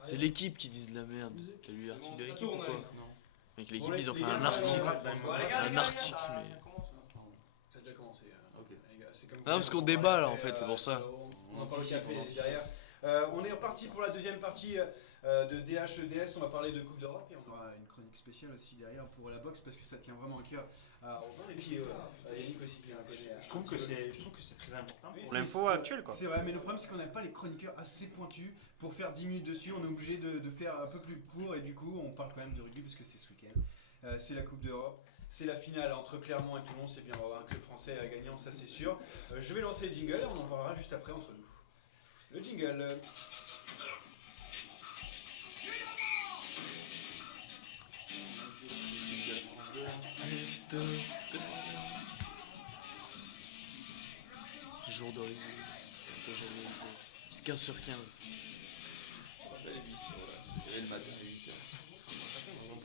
C'est l'équipe qui dit de la merde. T'as lu l'article de l'équipe ou quoi? Non. Avec l'équipe, ils ont fait un article. Un article, mais. Ça a déjà commencé. Ok. Les gars, c'est comme Non, parce qu'on débat là en fait, c'est pour ça. On en parle au café derrière. On est reparti pour la deuxième partie de DHEDS. On va parler de Coupe d'Europe et on aura une chronique spéciale aussi derrière pour la boxe parce que ça tient vraiment à cœur à Robin et puis Yannick aussi qui connaît. Je trouve que c'est très important Oui, pour c'est- l'info actuelle quoi. C'est vrai, mais le problème c'est qu'on n'a pas les chroniqueurs assez pointus pour faire 10 minutes dessus. On est obligé de faire un peu plus court et du coup on parle quand même de rugby parce que c'est ce week-end. C'est la Coupe d'Europe. C'est la finale entre Clermont et Toulon. C'est bien, on va avoir un club français gagnant, ça c'est sûr. Je vais lancer le jingle et on en parlera juste après entre nous. Le jingle. Jour de rugby. Que j'avais usé. C'est 15 sur 15. Belle émission là. Il y avait le matin à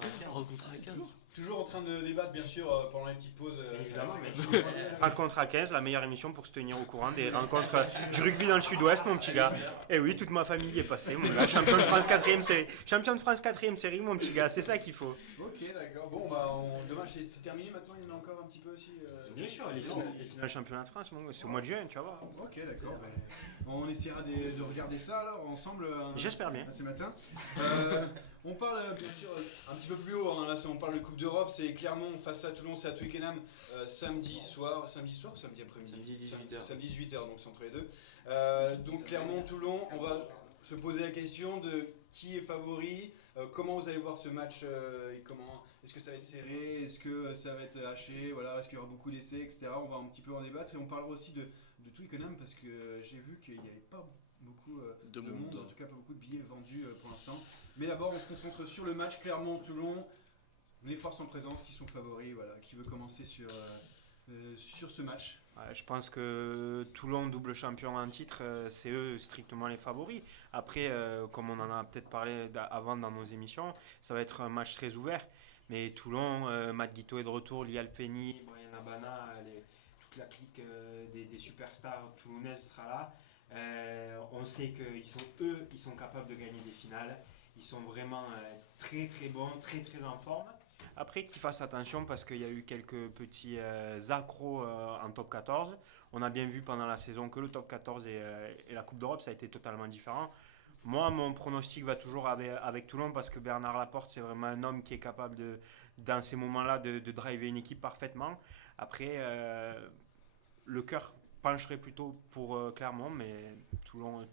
8h. Rencontre à 15. Toujours en train de débattre, bien sûr, pendant les petites pauses. Évidemment, mais rencontre à 15, la meilleure émission pour se tenir au courant des rencontres du rugby dans le sud-ouest, mon petit gars. Et oui, toute ma famille y est passée, mon gars. Champion de France 4ème série, champion de France 4ème série, mon petit gars, c'est ça qu'il faut. Ok, d'accord. Bon, bah, demain c'est terminé. Maintenant, il y en a encore un petit peu aussi. Bien sûr, les finales championnat de France, c'est au mois de juin, tu vas voir. Ok, d'accord. Ben, on essaiera de regarder ça alors ensemble. J'espère bien. Ce matin. On parle bien sûr un petit peu plus haut. Là, on parle de Coupe d'Europe. C'est Clermont face à Toulon, c'est à Twickenham samedi soir. Samedi soir ou samedi après-midi? Samedi 18h. Samedi 18h, donc c'est entre les deux. Donc Clermont-Toulon, on va se poser la question de qui est favori, comment vous allez voir ce match, est-ce que ça va être serré, est-ce que ça va être haché, voilà, est-ce qu'il y aura beaucoup d'essais, etc. On va un petit peu en débattre et on parlera aussi de Twickenham parce que j'ai vu qu'il n'y avait pas beaucoup de monde, en tout cas pas beaucoup de billets vendus pour l'instant. Mais d'abord on se concentre sur le match Clermont-Toulon, les forces en présence qui sont favoris, voilà, qui veut commencer sur ce match. Ouais, je pense que Toulon, double champion en titre, c'est eux strictement les favoris. Après, comme on en a peut-être parlé avant dans nos émissions, ça va être un match très ouvert. Mais Toulon, Matt Guito est de retour, Lial Penny, Brian Abana, toute la clique des superstars toulonnaises sera là. On sait qu'ils sont capables de gagner des finales. Ils sont vraiment très très bons, très très en forme. Après, qu'ils fassent attention parce qu'il y a eu quelques petits accros en top 14. On a bien vu pendant la saison que le top 14 et la Coupe d'Europe, ça a été totalement différent. Moi, mon pronostic va toujours avec Toulon parce que Bernard Laporte, c'est vraiment un homme qui est capable, dans ces moments-là, de driver une équipe parfaitement. Après, le cœur pencherait plutôt pour Clermont, mais Toulon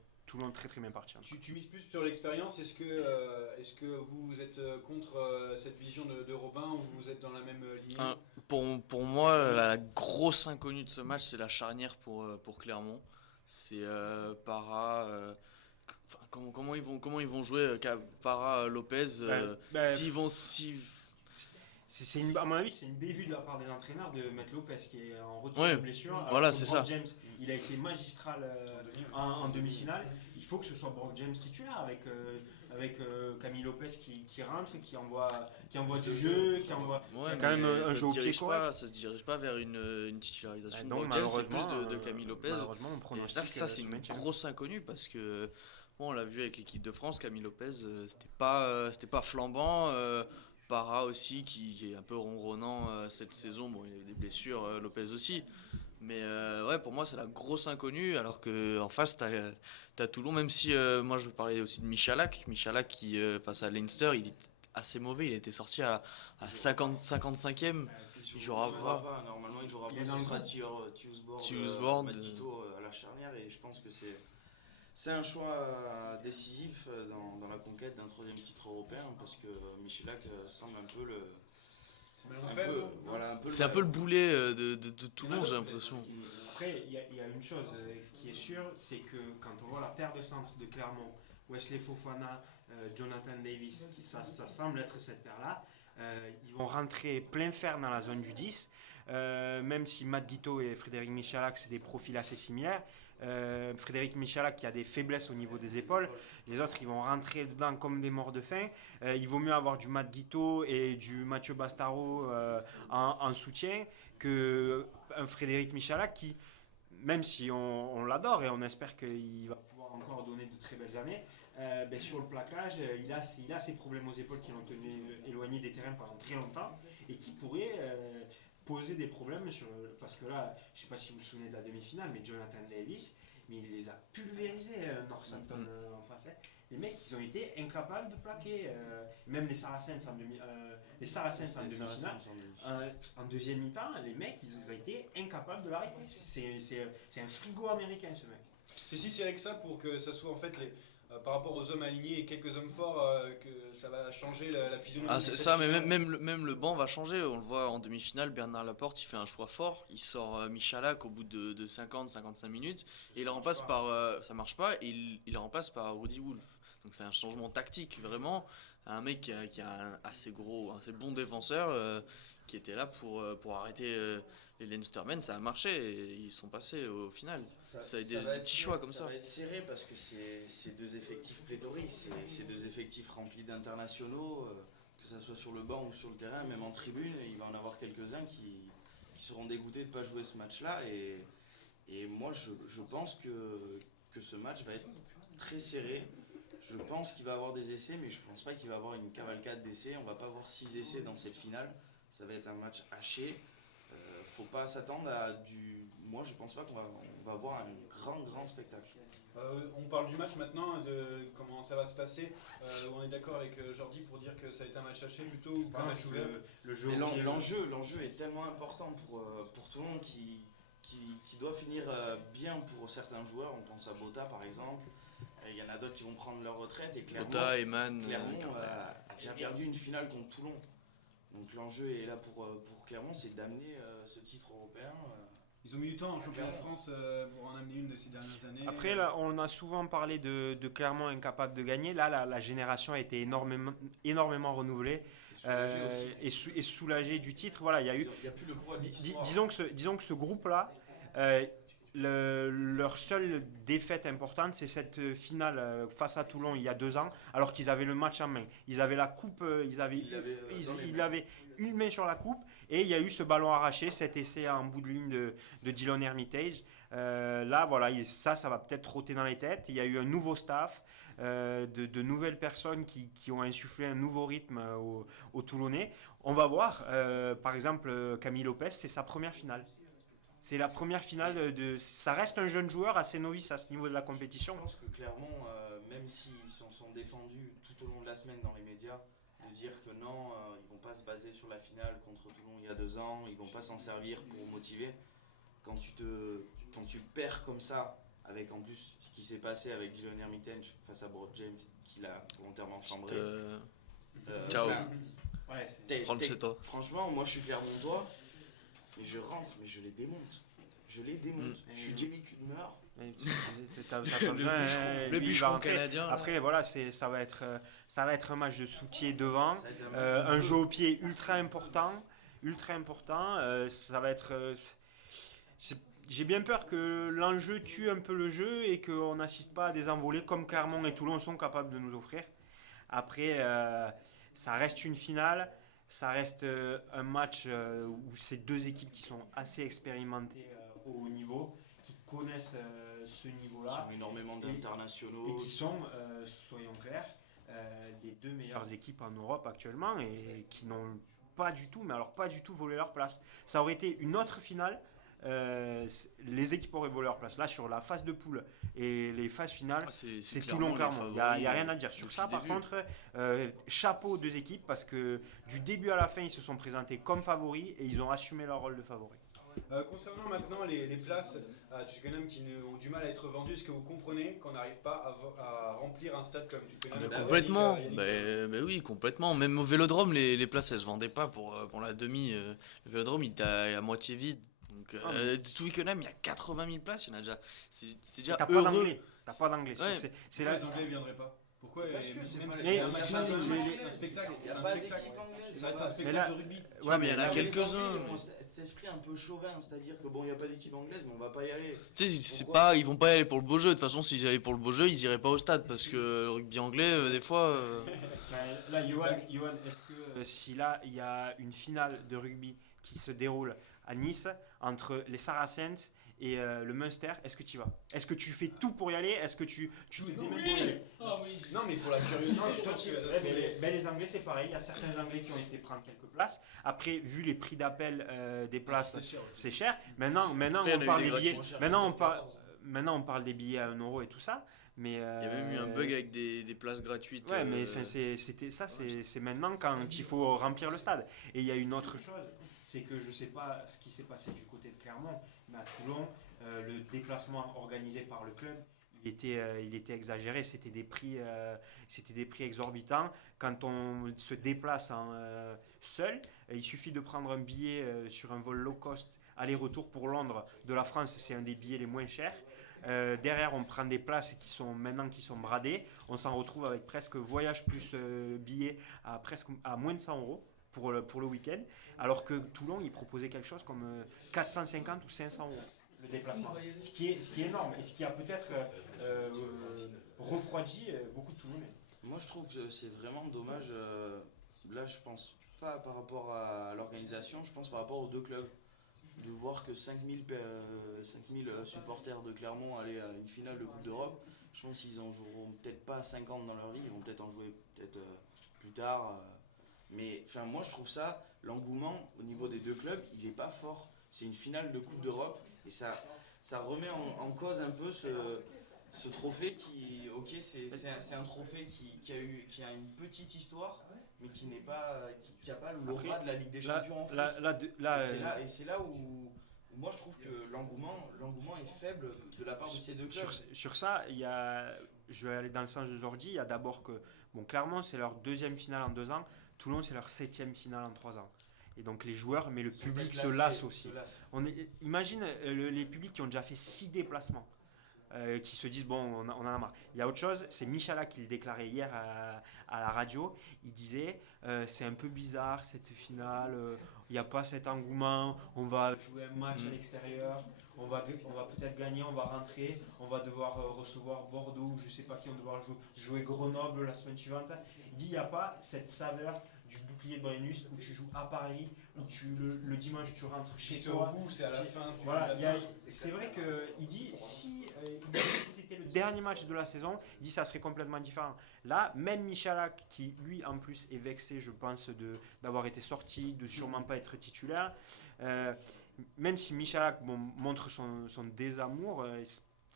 très très bien parti. Tu mises plus sur l'expérience, est-ce que vous êtes contre cette vision de Robin ou vous êtes dans la même ligne? Pour moi, la grosse inconnue de ce match, c'est la charnière pour Clermont. C'est comment ils vont jouer Para Lopez À mon avis, c'est une bévue de la part des entraîneurs de mettre Lopez qui est en retour Ouais, de blessure. voilà, c'est ça. James, il a été magistral en demi-finale. Il faut que ce soit Brock James titulaire avec Camille Lopez qui rentre, qui envoie du jeu, qui envoie quand même un jeu au pied correct. Ça se dirige pas vers une titularisation. Non, Brock James, c'est plus malheureusement, de Camille Lopez. Malheureusement, on Et pronostique ça c'est une grosse inconnue parce que on l'a vu avec l'équipe de France, Camille Lopez, c'était pas flambant. Para aussi qui est un peu ronronnant cette saison, bon il a eu des blessures, Lopez aussi, mais ouais pour moi c'est la grosse inconnue alors qu'en face t'as Toulon, même si moi je veux parler aussi de Michalak qui face à Leinster il est assez mauvais, il a été sorti à 55e, il jouera pas. Normalement il jouera pas, ce sera Tuesboard, Matt Guito à la charnière et je pense que c'est un choix décisif dans la conquête d'un troisième titre européen parce que Michalak semble un peu c'est un peu le boulet de Toulon, j'ai l'impression. Après, il y a une chose qui est sûre, c'est que quand on voit la paire de centre de Clermont, Wesley Fofana, Jonathan Davis, ça semble être cette paire-là. Ils vont rentrer plein fer dans la zone du 10, même si Matt Guito et Frédéric Michalak, c'est des profils assez similaires. Frédéric Michalak qui a des faiblesses au niveau des épaules, les autres ils vont rentrer dedans comme des morts de faim. Il vaut mieux avoir du Matt Guito et du Mathieu Bastaro en soutien que un Frédéric Michalak qui, même si on l'adore et on espère qu'il va pouvoir encore donner de très belles années, sur le plaquage, il a ses problèmes aux épaules qui l'ont tenu éloigné des terrains pendant très longtemps et qui pourraient poser des problèmes parce que là, je ne sais pas si vous vous souvenez de la demi-finale, mais Jonathan Davis, mais il les a pulvérisés, Northampton en face. Les mecs, ils ont été incapables de plaquer. Même les Saracens en demi-finale. En deuxième mi-temps, les mecs, ils ont été incapables de l'arrêter. C'est un frigo américain, ce mec. C'est si serré que ça pour que ça soit en fait par rapport aux hommes alignés et quelques hommes forts que ça va changer la physionomie. Ah, c'est ça, mais même le banc va changer. On le voit en demi-finale, Bernard Laporte, il fait un choix fort. Il sort Michalak au bout de 50-55 minutes. Et il remplace par. Ça marche pas, et il remplace par Rudy Wolf. Donc c'est un changement tactique, vraiment. Un mec qui a un assez bon défenseur qui était là pour arrêter les Leinstermen. Ça a marché et ils sont passés au final. Ça a des petits choix comme ça. Ça va être serré parce que c'est deux effectifs pléthoriques, c'est deux effectifs remplis d'internationaux, que ce soit sur le banc ou sur le terrain, même en tribune. Il va en avoir quelques-uns qui seront dégoûtés de ne pas jouer ce match-là. Et moi, je pense que ce match va être très serré. Je pense qu'il va avoir des essais, mais je ne pense pas qu'il va avoir une cavalcade d'essais. On ne va pas avoir 6 essais dans cette finale. Ça va être un match haché. Faut pas s'attendre à du. Moi, je pense pas qu'on va avoir un grand spectacle. On parle du match maintenant, de comment ça va se passer. On est d'accord avec Jordi pour dire que ça va être un match haché plutôt ou un match ouvert. L'enjeu est tellement important pour tout le monde qui doit finir bien pour certains joueurs. On pense à Bota par exemple. Il y en a d'autres qui vont prendre leur retraite et Clermont a déjà perdu une finale contre Toulon. Donc l'enjeu est là pour Clermont, c'est d'amener ce titre européen. Ils ont mis du temps en championnat de France pour en amener une de ces dernières années. Après, là, on a souvent parlé de Clermont incapable de gagner. Là, la génération a été énormément renouvelée et soulagée du titre. Voilà, il y a plus le poids de l'histoire. disons que ce groupe-là, leur seule défaite importante, c'est cette finale face à Toulon il y a 2 ans, alors qu'ils avaient le match en main. Ils avaient la coupe, ils avaient une main sur la coupe, et il y a eu ce ballon arraché, cet essai en bout de ligne de Dylan Hermitage. Là, voilà, ça va peut-être trotter dans les têtes. Il y a eu un nouveau staff, de nouvelles personnes qui ont insufflé un nouveau rythme aux Toulonnais. On va voir, par exemple, Camille Lopez, c'est sa première finale. C'est la première finale ça reste un jeune joueur assez novice à ce niveau de la compétition. Je pense que Clermont, même s'ils s'en sont défendus tout au long de la semaine dans les médias, de dire que non, ils vont pas se baser sur la finale contre Toulon il y a 2 ans, ils vont pas s'en servir pour motiver. Quand tu perds comme ça, avec en plus ce qui s'est passé avec Dylan Hermitage face à Broad James, qui l'a volontairement chambré. Ciao. Ouais, Franchement, moi je suis Clermontois. Mais je rentre, mais je les démonte. Je suis Jamie Cudmer. Le bûcheron canadien. Après, voilà, ça va être un match de soutien devant. Un jeu au pied ultra important. Ça va être. J'ai bien peur que l'enjeu tue un peu le jeu et qu'on n'assiste pas à des envolées comme Clermont et Toulon sont capables de nous offrir. Après, ça reste une finale. Ça reste un match où c'est 2 équipes qui sont assez expérimentées au haut niveau, qui connaissent ce niveau-là. Qui ont énormément d'internationaux. Et qui sont, soyons clairs, les 2 meilleures équipes en Europe actuellement et qui n'ont pas du tout, mais alors pas du tout volé leur place. Ça aurait été une autre finale. Les équipes auraient volé leur place. Là, sur la phase de poule et les phases finales, c'est Toulon-Clermont. Il n'y a rien à dire. Sur ça, par contre, chapeau aux 2 équipes parce que du début à la fin, ils se sont présentés comme favoris et ils ont assumé leur rôle de favoris. Concernant maintenant les places à Twickenham qui ont du mal à être vendues, est-ce que vous comprenez qu'on n'arrive pas à remplir un stade comme Twickenham? Complètement, oui, complètement. Même au Vélodrome, les places elles se vendaient pas pour la demi. Le Vélodrome il était à moitié vide. Donc, Twickenham, il y a 80 000 places, il y en a déjà. C'est déjà t'as heureux. T'as pas d'anglais. Ouais. Les Anglais ne viendraient pas. Pourquoi? Parce que c'est pas un spectacle. Il n'y a pas d'équipe anglaise. Ça reste un spectacle de rugby. Ouais, mais il y en a quelques-uns. Cet esprit un peu chauvin, c'est-à-dire que bon, il n'y a pas d'équipe anglaise, mais on va pas y aller. Tu sais, ils vont pas y aller pour le beau jeu. De toute façon, s'ils y allaient pour le beau jeu, ils iraient pas au stade parce que le rugby anglais, des fois. Là, Johan, est-ce que si là il y a une finale de rugby qui se déroule à Nice entre les Saracens et le Munster, est-ce que tu y vas? Est-ce que tu fais tout pour y aller? Est-ce que tu te démènes pour y aller? Non, mais pour la curiosité, Toi, les Anglais, c'est pareil. Il y a certains Anglais qui ont été prendre quelques places. Après, vu les prix d'appel des places, c'est cher. Maintenant, Après, on parle des billets. gratuits. Maintenant, on parle des billets à 1 € et tout ça. Mais Il y a même eu un bug avec des places gratuites. Ouais, mais c'est maintenant quand il faut remplir le stade. Et il y a une autre chose, c'est que je ne sais pas ce qui s'est passé du côté de Clermont, mais à Toulon, le déplacement organisé par le club, il était exagéré. C'était des prix exorbitants. Quand on se déplace seul, il suffit de prendre un billet sur un vol low cost aller-retour pour Londres de la France, c'est un des billets les moins chers. Derrière, on prend des places qui sont bradées. On s'en retrouve avec presque voyage plus billet à moins de 100 € pour le week-end. Alors que Toulon, il proposait quelque chose comme 450 ou 500 € le déplacement. Ce qui est énorme et ce qui a peut-être refroidi beaucoup de Toulonnais. Moi, je trouve que c'est vraiment dommage. Là, je pense pas par rapport à l'organisation, je pense par rapport aux deux clubs. De voir que 5000 supporters de Clermont aller à une finale de Coupe d'Europe, je pense qu'ils en joueront peut-être pas 50 dans leur vie, ils vont peut-être en jouer plus tard. Mais moi je trouve ça, l'engouement au niveau des deux clubs, il n'est pas fort. C'est une finale de Coupe d'Europe et ça remet en cause un peu ce trophée qui, ok, c'est un trophée qui a une petite histoire, mais qui n'a pas l'aura de la Ligue des Champions en foot. Et c'est là où moi je trouve que l'engouement est faible de la part de ces deux clubs. Sur ça, je vais aller dans le sens de Jordi. Il y a d'abord que, Clermont c'est leur 2e finale en 2 ans, Toulon c'est leur 7e finale en 3 ans. Et donc les joueurs, mais le public se lasse aussi. Imagine les publics qui ont déjà fait 6 déplacements. Qui se disent on en a marre. Il y a autre chose, c'est Michala qui le déclarait hier à la radio. Il disait c'est un peu bizarre cette finale, il n'y a pas cet engouement, on va jouer un match à l'extérieur, on va peut-être gagner, on va rentrer, on va devoir recevoir Bordeaux, je sais pas qui, on va devoir jouer Grenoble la semaine suivante. Il dit il n'y a pas cette saveur du bouclier de Brennus où tu joues à Paris, où le dimanche tu rentres chez toi. C'est à la fin. C'est vrai qu'il dit si c'était le dernier match de la saison, il dit ça serait complètement différent. Là, même Michalak, qui lui en plus est vexé, je pense, d'avoir été sorti, de sûrement pas être titulaire, même si Michalak montre son désamour,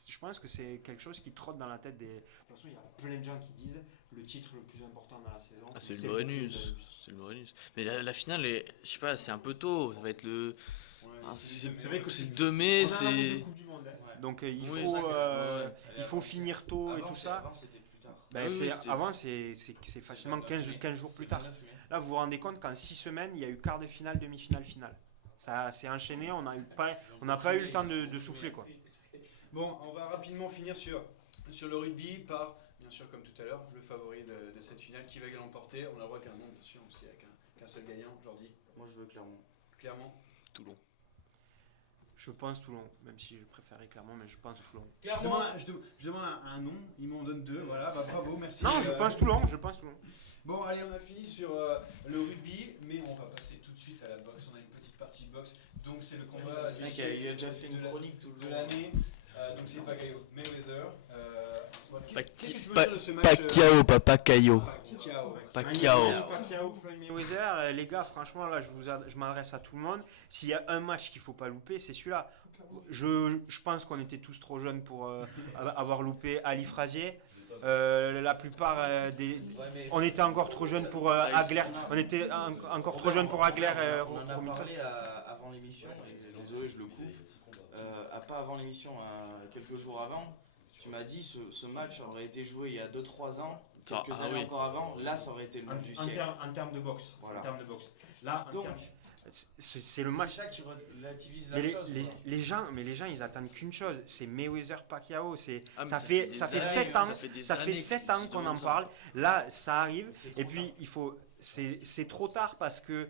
je pense que c'est quelque chose qui trotte dans la tête des. De toute façon, il y a plein de gens qui disent le titre le plus important dans la saison. C'est le Brennus. C'est le Brennus. Mais la finale, je sais pas, c'est un peu tôt. Ça va être le. C'est vrai que c'est le 2 mai. C'est la Coupe du Monde. Hein. Donc il faut finir tôt avant, et tout ça. Avant, c'était plus tard. Avant, c'est facilement 15 jours plus tard. Là, vous vous rendez compte qu'en 6 semaines, il y a eu quart de finale, demi-finale, finale. Ça s'est enchaîné, on n'a pas eu le temps de souffler, quoi. Bon, on va rapidement finir sur le rugby par, bien sûr, comme tout à l'heure, le favori de cette finale. Qui va l'emporter? On a le droit qu'à un nom, bien sûr, aussi, avec qu'un seul gagnant aujourd'hui. Moi, je veux Clermont. Clermont. Toulon. Je pense Toulon, même si je préférais Clermont, mais je pense Toulon. Je demande un nom, ils m'en donnent 2, voilà, bravo, merci. Non, je pense Toulon. Bon, allez, on a fini sur le rugby, mais on va passer tout de suite à la boxe. On a une petite partie de boxe, donc c'est le combat il a déjà fait une chronique tout de l'année. Donc c'est Pacquiao Mayweather. Qu'est-ce que tu veux dire de ce match Pacquiao, pas Pacquiao. Pacquiao, Floyd Mayweather, les gars, franchement, là, je m'adresse à tout le monde. S'il y a un match qu'il ne faut pas louper, c'est celui-là. Je pense qu'on était tous trop jeunes pour avoir loupé Ali Frazier. La plupart on était encore trop jeunes pour Hagler. On était encore trop jeunes pour Hagler. On en a parlé avant l'émission, et désolé, je le coupe. Pas avant l'émission, quelques jours avant, tu m'as dit ce match aurait été joué il y a 2-3 ans, quelques années encore avant, là ça aurait été le match du siècle. En termes de boxe. Voilà. Là, c'est le match. C'est ça qui relativise la chose. Les gens, ils attendent qu'une chose, c'est Mayweather-Pacquiao. Ça fait 7 ans qu'on en parle. Là, ça arrive. Et puis, c'est trop tard parce que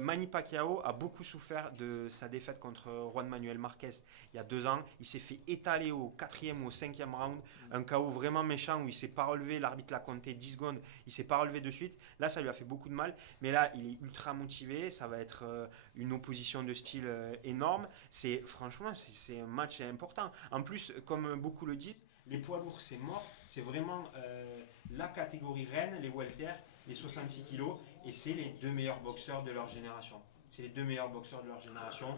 Manny Pacquiao a beaucoup souffert de sa défaite contre Juan Manuel Marquez il y a 2 ans. Il s'est fait étaler au 4e ou au 5e round. Un KO vraiment méchant où il ne s'est pas relevé. L'arbitre l'a compté 10 secondes. Il ne s'est pas relevé de suite. Là, ça lui a fait beaucoup de mal. Mais là, il est ultra motivé. Ça va être une opposition de style énorme. Franchement, c'est un match important. En plus, comme beaucoup le disent, les poids lourds, c'est mort. C'est vraiment la catégorie reine, les welter, les 66 kilos. Et c'est les 2 meilleurs boxeurs de leur génération. C'est les 2 meilleurs boxeurs de leur génération.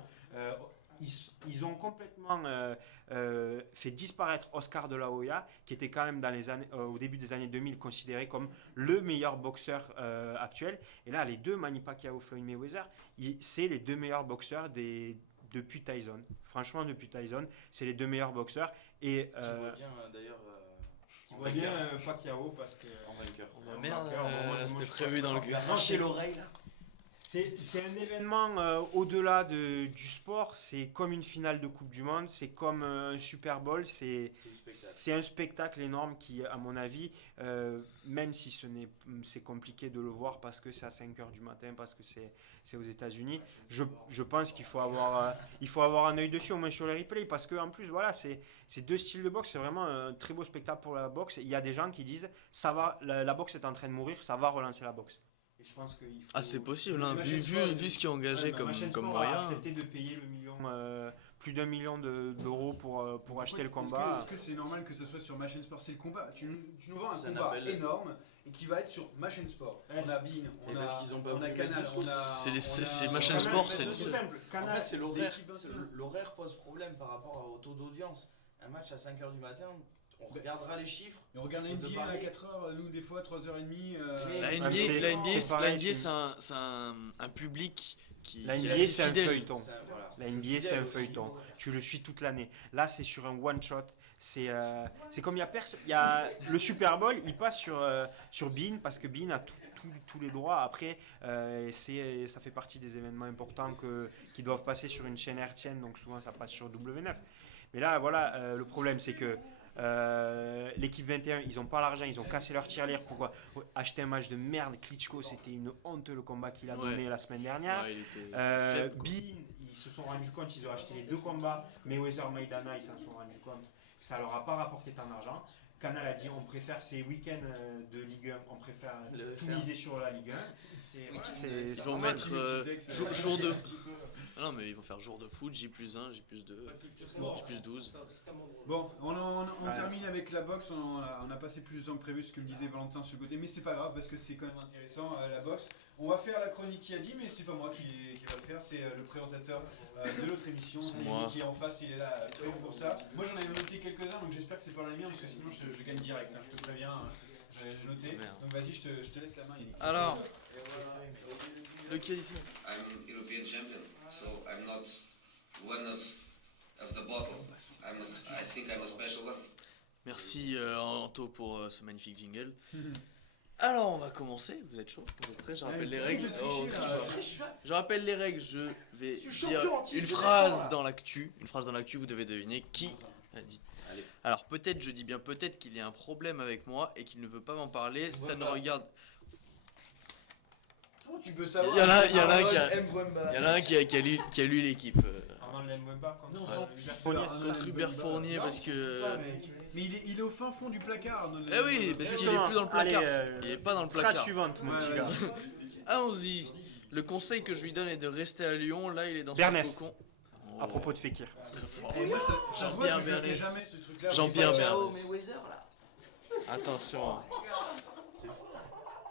Ils ont complètement fait disparaître Oscar de la Hoya, qui était quand même au début des années 2000 considéré comme le meilleur boxeur actuel. Et là, les 2, Manny Pacquiao, Floyd Mayweather, c'est les 2 meilleurs boxeurs depuis Tyson. Franchement, depuis Tyson, c'est les 2 meilleurs boxeurs. Et Qui voit bien d'ailleurs. on voit bien Pacquiao parce que En vainqueur. Merde, moi, c'était je prévu dans le cul. Arracher l'oreille là. c'est un événement au-delà du sport. C'est comme une finale de Coupe du Monde, c'est comme un Super Bowl. C'est du spectacle. C'est un spectacle énorme qui, à mon avis, même si c'est compliqué de le voir parce que c'est à 5 heures du matin, parce que c'est aux États-Unis, je pense qu'il faut avoir un œil dessus, au moins sur les replays, parce qu'en plus, voilà, c'est 2 styles de boxe, c'est vraiment un très beau spectacle pour la boxe. Il y a des gens qui disent ça va, la boxe est en train de mourir, ça va relancer la boxe. Et je pense qu'il faut... Ah, c'est possible, hein, vu ce qui est engagé Ouais, comme Machine Sport moyen. a accepté de payer plus d'1 million d'euros pour acheter le combat. Est-ce que c'est normal que ce soit sur Machine Sport? C'est le combat. Tu nous vends un C'est un combat appel. énorme et qui va être sur Machine Sport. Ouais, On a Bean, Et parce qu'ils ont pas on a voulu Canal, mettre on a. C'est Machine Canal, Sport, c'est c'est simple. En Canal, fait, c'est l'horaire. l'équipe 21. L'horaire pose problème par rapport au taux d'audience. Un match à 5h du matin, on regardera les chiffres. Et on regarde la Je peux te NBA à parler. 4h, nous des fois 3h30. Mais- La Ouais, NBA, c'est- la NBA, c'est pareil, la NBA, c'est- c'est un public qui La qui est NBA, assez c'est un fidèle. feuilleton. Voilà. La NBA, c'est un feuilleton. Tu le suis toute l'année. Là, c'est sur un one-shot. C'est comme il y a le Super Bowl, il passe sur Bein parce que Bein a tous les droits. Après, ça fait partie des événements importants qui doivent passer sur une chaîne hertzienne, donc souvent ça passe sur W9. Mais là, voilà, le problème, c'est que l'équipe 21, ils n'ont pas l'argent, ils ont cassé leur tirelire pour acheter un match de merde. Klitschko, c'était une honte le combat qu'il a donné la semaine dernière. Ouais, il était faible, quoi. Bein, ils se sont rendus compte, ils ont acheté les 2 combats. Mayweather, Maidana, ils s'en sont rendus compte que ça leur a pas rapporté tant d'argent. Canal a dit on préfère ces week-ends de Ligue 1, on préfère tout miser sur la Ligue 1. Ils vont mettre jour de. Ah non, mais ils vont faire jour de foot, J+1, J+2, J+12. Bon, on Ouais. termine avec la boxe. On a passé plus de temps que prévu, ce que me disait Valentin sur le côté, mais c'est pas grave parce que c'est quand même intéressant la boxe. On va faire la chronique qui a dit, mais c'est pas moi qui va le faire, c'est le présentateur de l'autre émission. C'est C'est moi. lui qui est en face, il est là prévu pour ça. Moi j'en avais noté quelques-uns, donc j'espère que c'est pas les miens parce que sinon je gagne direct. Hein, je te préviens, j'ai noté. Merde. Donc vas-y, je te laisse la main, Yannick. Alors, lequel ici? I'm European champion, so I'm not one of the bottle. I think I'm a special one. Merci Anto pour ce magnifique jingle. Alors on va commencer, vous êtes chaud? Vous êtes prêts? Je rappelle Ouais, les t'arrêtes règles. de tricher, Oh, là. je rappelle les règles, je vais Je suis dire champion entier, une je phrase défends, là. dans l'actu. Une phrase dans l'actu, vous devez deviner qui a dit. Allez. Alors peut-être, je dis bien peut-être qu'il y a un problème avec moi et qu'il ne veut pas m'en parler. Ça ne Voilà. regarde. Comment tu peux savoir? Il y en a un qui a, Mbemba. il y en a un qui a lu l'équipe. Avant de l'Mwemba contre Non, Hubert Fournier, Fournier, Contre Hubert Fournier Non, parce que. Mais il est au fin fond du placard. Eh oui, parce qu'il est plus dans le placard. Il est pas dans le Phrase placard. suivante, mon Ouais, petit ouais. gars. Allons-y. Le conseil que je lui donne est de rester à Lyon. Là, il est dans Bernès. son cocon. À propos de Fekir. Très fort. Et moi, ça se voit Jean-Pierre que je le fais Bernès. jamais ce truc-là. Jean-Pierre Ciao, Bernès. Mayweather là. Attention.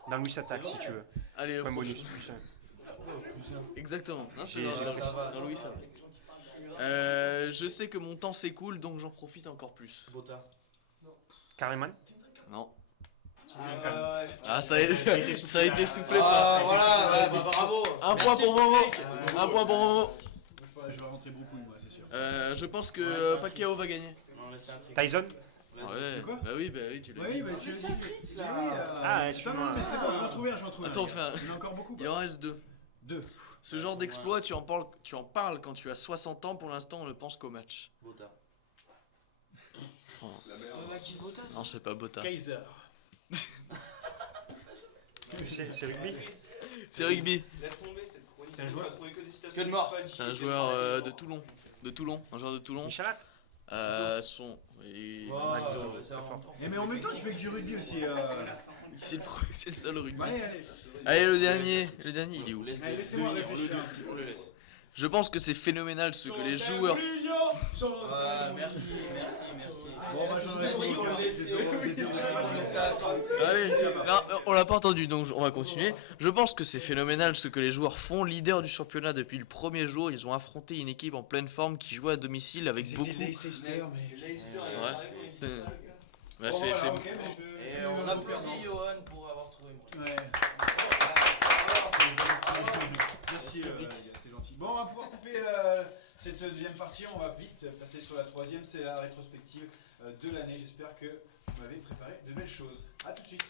Dans Louis Attaque, si tu veux. Allez, le Point prochain. bonus, plus un. Exactement. Non, c'est J'ai- dans Louis ça. Je sais que mon temps s'écoule, donc j'en profite encore plus. Bota. Carleman. Non. Ah, Ah, ça a été soufflé Ah, par. voilà, bravo. Un point pour Momo. Un point pour Momo. Je vais rentrer beaucoup, moi, c'est sûr. Je pense que Pacquiao va gagner. Non, laisse un fric. Tyson. Ouais. Quoi Bah oui, tu l'as Oui, dit. bah tu c'est l'as un dit. treat, J'ai là. dit, Ah, non, excuse-moi. mais c'est bon, je vais en trouver un, Attends, Il y en a encore beaucoup. Il en reste deux. Deux. Ce genre d'exploit, tu en parles quand tu as 60 ans. Pour l'instant, on ne pense qu'au match. Bota. Oh. Makis Bota. Non, c'est pas Botta. Kaiser. C'est rugby. C'est rugby. Laisse tomber cette chronique. C'est un joueur. Tu vas trouver que des citations Que de mort. C'est un joueur de Toulon. De Toulon, un joueur de Toulon. Michalak. Oui. c'est fort. Mais en même temps, tu fais que du rugby aussi. C'est le seul rugby. Allez. Allez, le dernier, il est où? Allez, laissez-moi réfléchir. On le laisse. Je pense que c'est phénoménal ce que les joueurs. Merci. Bon, bah, j'en ai dit qu'on le laissait. Allez, non, on l'a pas entendu, donc on va continuer. Je pense que c'est phénoménal ce que les joueurs font. Leader du championnat depuis le premier jour, ils ont affronté une équipe en pleine forme qui jouait à domicile avec beaucoup. Bah, c'est- Voilà, c'est- ok, mais je- Et on applaudit Johan pour avoir trouvé moi. Ouais. Merci, les gars, c'est gentil. Bon, on va pouvoir couper cette deuxième partie. On va vite passer sur la troisième. C'est la rétrospective de l'année. J'espère que vous m'avez préparé de belles choses. A tout de suite.